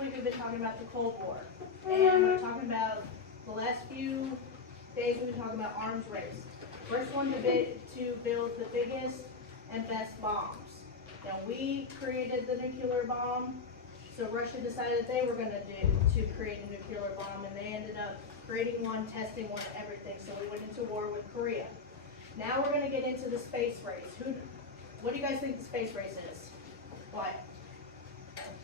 week we've been talking about the Cold War. And we're talking about the last few days we've been talking about arms race. First one to build the biggest and best bombs. Now we created the nuclear bomb, so Russia decided they were going to create a nuclear bomb, and they ended up creating one, testing one, everything. So we went into war with Korea. Now we're going to get into the space race. What do you guys think the space race is? What?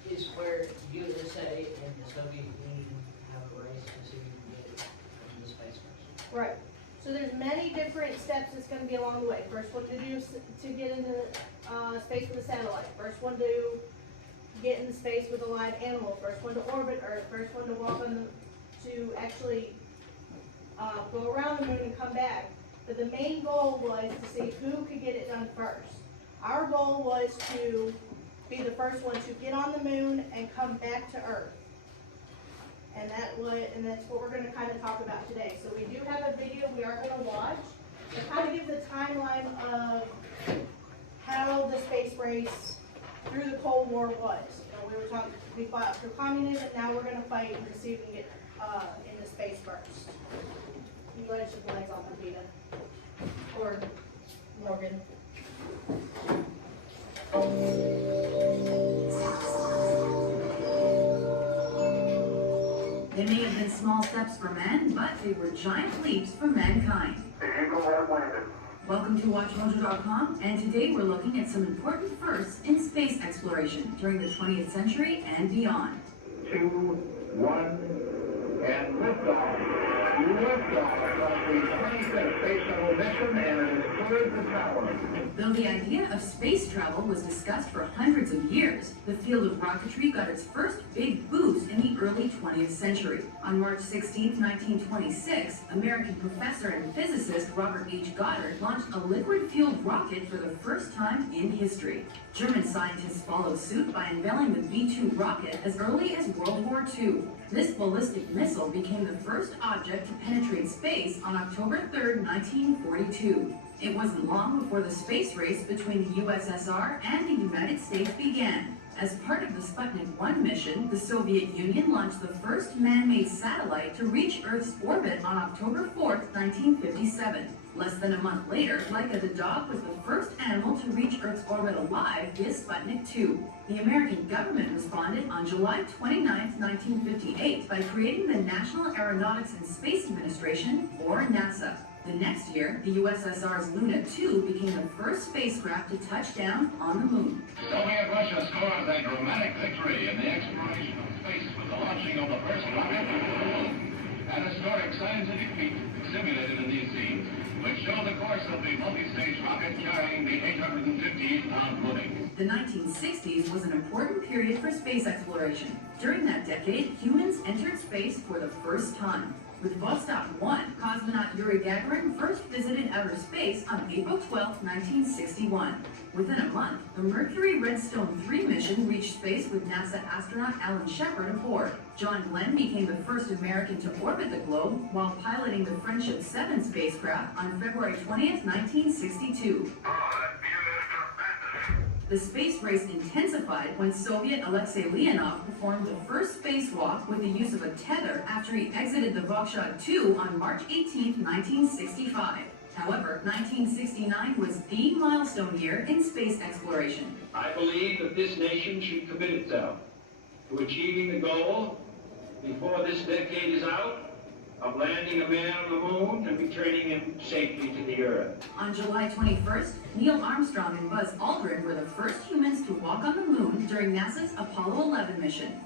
Is where USA and the Soviet Union have a race to see who can get into the space race. Right. So there's many different steps that's going to be along the way. First one to do to get into space with a satellite. First one to get into space with a live animal. First one to orbit Earth. First one to walk on to actually go around the moon and come back. But the main goal was to see who could get it done first. Our goal was to be the first one to get on the moon and come back to Earth. And that's what we're going to kind of talk about today. So we do have a video we are going to watch to kind of give the timeline of how the space race through the Cold War was. We fought through communism. Now we're going to fight to see if we can get into space first. You let us shut the lights off, Vita or Morgan. They may have been small steps for men, but they were giant leaps for mankind. Welcome to WatchMojo.com, and today we're looking at some important firsts in space exploration during the 20th century and beyond. 2, 1, and liftoff. Liftoff of the 25th Space Shuttle mission, and it has cleared the tower. Though the idea of space travel was discussed for hundreds of years, the field of rocketry got its first big boost in the early 20th century. On March 16, 1926, American professor and physicist Robert H. Goddard launched a liquid-fueled rocket for the first time in history. German scientists followed suit by unveiling the V-2 rocket as early as World War II. This ballistic missile became the first object to penetrate space on October 3, 1942. It wasn't long before the space race between the USSR and the United States began. As part of the Sputnik 1 mission, the Soviet Union launched the first man-made satellite to reach Earth's orbit on October 4, 1957. Less than a month later, Laika the dog was the first animal to reach Earth's orbit alive via Sputnik 2. The American government responded on July 29, 1958 by creating the National Aeronautics and Space Administration, or NASA. The next year, the USSR's Luna 2 became the first spacecraft to touch down on the moon. Soviet Russia scores a dramatic victory in the exploration of space with the launching of the first rocket to the moon. An historic scientific feat simulated in these scenes, which show the course of the multi-stage rocket carrying the 858-pound pudding. The 1960s was an important period for space exploration. During that decade, humans entered space for the first time. With Vostok 1, cosmonaut Yuri Gagarin first visited outer space on April 12, 1961. Within a month, the Mercury Redstone 3 mission reached space with NASA astronaut Alan Shepard aboard. John Glenn became the first American to orbit the globe while piloting the Friendship 7 spacecraft on February 20, 1962. The space race intensified when Soviet Alexei Leonov performed the first spacewalk with the use of a tether after he exited the Voskhod 2 on March 18, 1965. However, 1969 was the milestone year in space exploration. I believe that this nation should commit itself to achieving the goal, before this decade is out, of landing a man on the moon and returning him safely to the Earth. On July 21st, Neil Armstrong and Buzz Aldrin were the first humans to walk on the moon during NASA's Apollo 11 mission.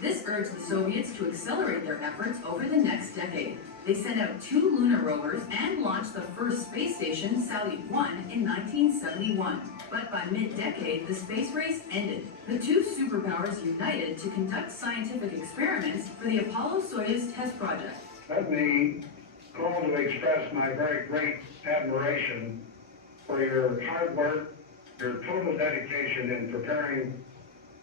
This urged the Soviets to accelerate their efforts over the next decade. They sent out 2 lunar rovers and launched the first space station, Salyut 1, in 1971. But by mid-decade, the space race ended. The two superpowers united to conduct scientific experiments for the Apollo-Soyuz test project. Let me call to express my very great admiration for your hard work, your total dedication in preparing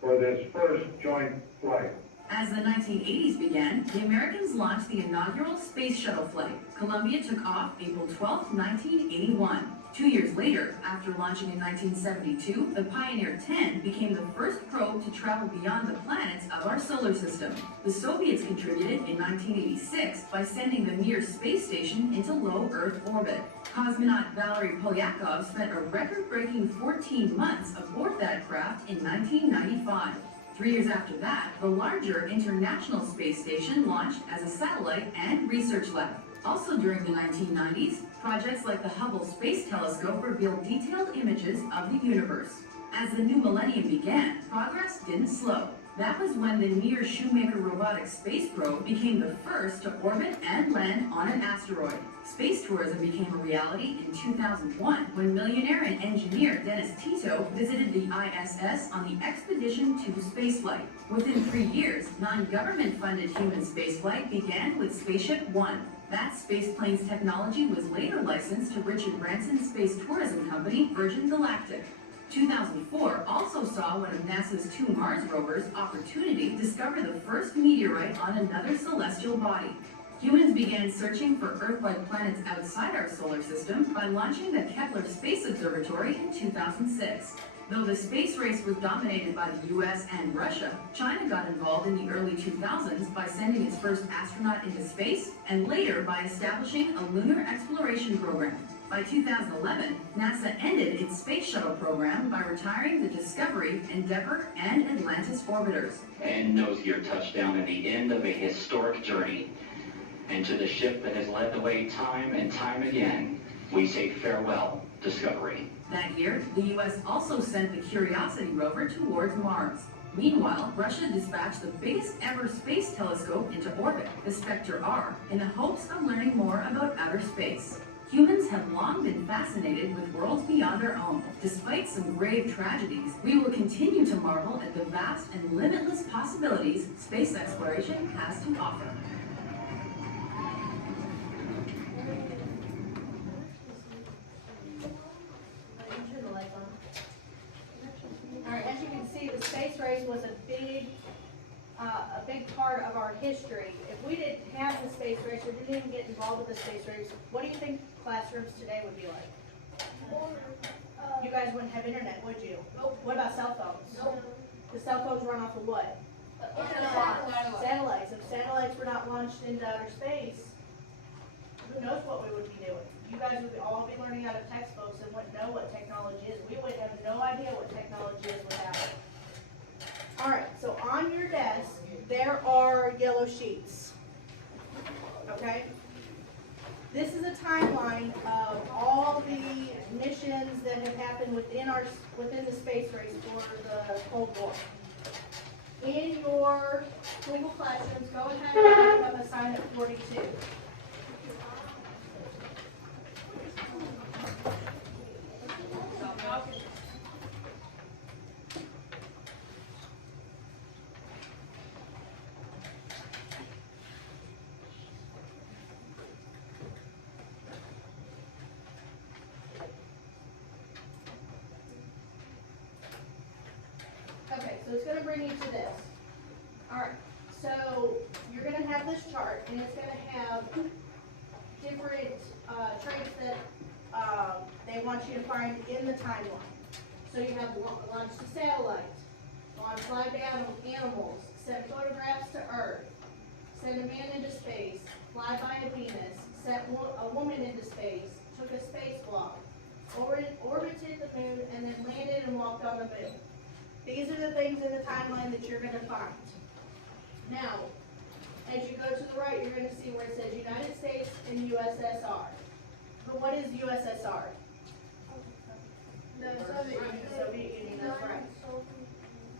for this first joint flight. As the 1980s began, the Americans launched the inaugural space shuttle flight. Columbia took off April 12, 1981. 2 years later, after launching in 1972, the Pioneer 10 became the first probe to travel beyond the planets of our solar system. The Soviets contributed in 1986 by sending the Mir space station into low Earth orbit. Cosmonaut Valery Polyakov spent a record-breaking 14 months aboard that craft in 1995. 3 years after that, the larger International Space Station launched as a satellite and research lab. Also during the 1990s, projects like the Hubble Space Telescope revealed detailed images of the universe. As the new millennium began, progress didn't slow. That was when the Mir Shoemaker robotic space probe became the first to orbit and land on an asteroid. Space tourism became a reality in 2001 when millionaire and engineer Dennis Tito visited the ISS on the Expedition to Spaceflight. Within 3 years, non-government funded human spaceflight began with Spaceship One. That spaceplane's technology was later licensed to Richard Branson's space tourism company, Virgin Galactic. 2004 also saw one of NASA's 2 Mars rovers, Opportunity, discover the first meteorite on another celestial body. Humans began searching for Earth-like planets outside our solar system by launching the Kepler Space Observatory in 2006. Though the space race was dominated by the US and Russia, China got involved in the early 2000s by sending its first astronaut into space, and later by establishing a lunar exploration program. By 2011, NASA ended its space shuttle program by retiring the Discovery, Endeavour, and Atlantis orbiters. And nose gear touchdown at the end of a historic journey. And to the ship that has led the way time and time again, we say farewell, Discovery. That year, the U.S. also sent the Curiosity rover towards Mars. Meanwhile, Russia dispatched the biggest ever space telescope into orbit, the Spectre-R, in the hopes of learning more about outer space. Humans have long been fascinated with worlds beyond our own. Despite some grave tragedies, we will continue to marvel at the vast and limitless possibilities space exploration has to offer. Alright, as you can see, the space race was a big part of our history. If we didn't have the space race or didn't even get involved with the space race, what do you think classrooms today would be like? You guys wouldn't have internet, would you? Nope. What about cell phones? Nope. The cell phones run off of what? Satellites. If satellites were not launched into outer space, who knows what we would be doing? You guys would all be learning out of textbooks and wouldn't know what technology is. We would have no idea what technology is without it. Alright, so on your desk, there are yellow sheets. Okay? This is a timeline of all the missions that have happened within the space race for the Cold War. In your Google Classrooms, go ahead and pick up assignment 42. Okay, so it's going to bring you to this. Alright, so you're going to have this chart, and it's going to have different traits that they want you to find in the timeline. So you have launch the satellite, launch live animals, send photographs to Earth, send a man into space, fly by a Venus, sent a woman into space, took a spacewalk, orbited the moon, and then landed and walked on the moon. These are the things in the timeline that you're going to find. Now, as you go to the right, you're going to see where it says United States and USSR. But what is USSR? The Soviet Union. Soviet Union, that's right.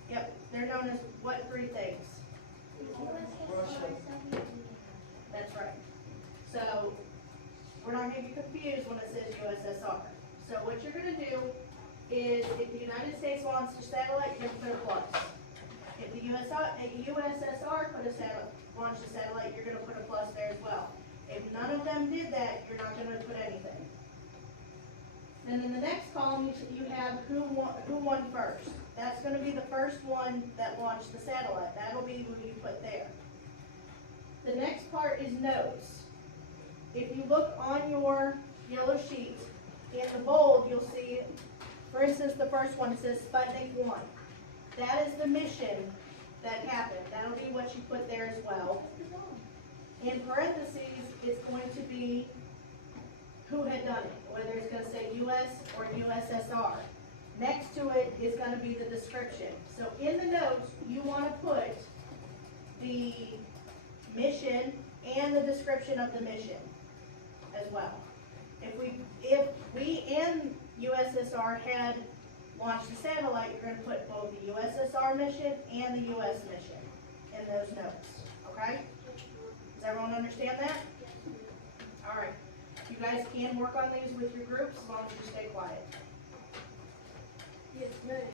Yep, they're known as what 3 things? That's right. So, we're not going to get confused when it says USSR. So what you're going to do is, if the United States launches a satellite, you're going to put a plus. If the USSR launched a satellite, you're going to put a plus there as well. If none of them did that, you're not going to put anything. Then in the next column, you have who won first. That's gonna be the first one that launched the satellite. That'll be who you put there. The next part is notes. If you look on your yellow sheet, in the bold, you'll see, for instance, the first one says Sputnik 1. That is the mission that happened. That'll be what you put there as well. In parentheses, it's going to be who had done it, whether it's going to say US or USSR. Next to it is going to be the description. So in the notes, you want to put the mission and the description of the mission as well. If we and USSR had launched the satellite, you're going to put both the USSR mission and the US mission in those notes, okay? Does everyone understand that? All right. You guys can work on these with your groups as long as you stay quiet. Yes, ma'am.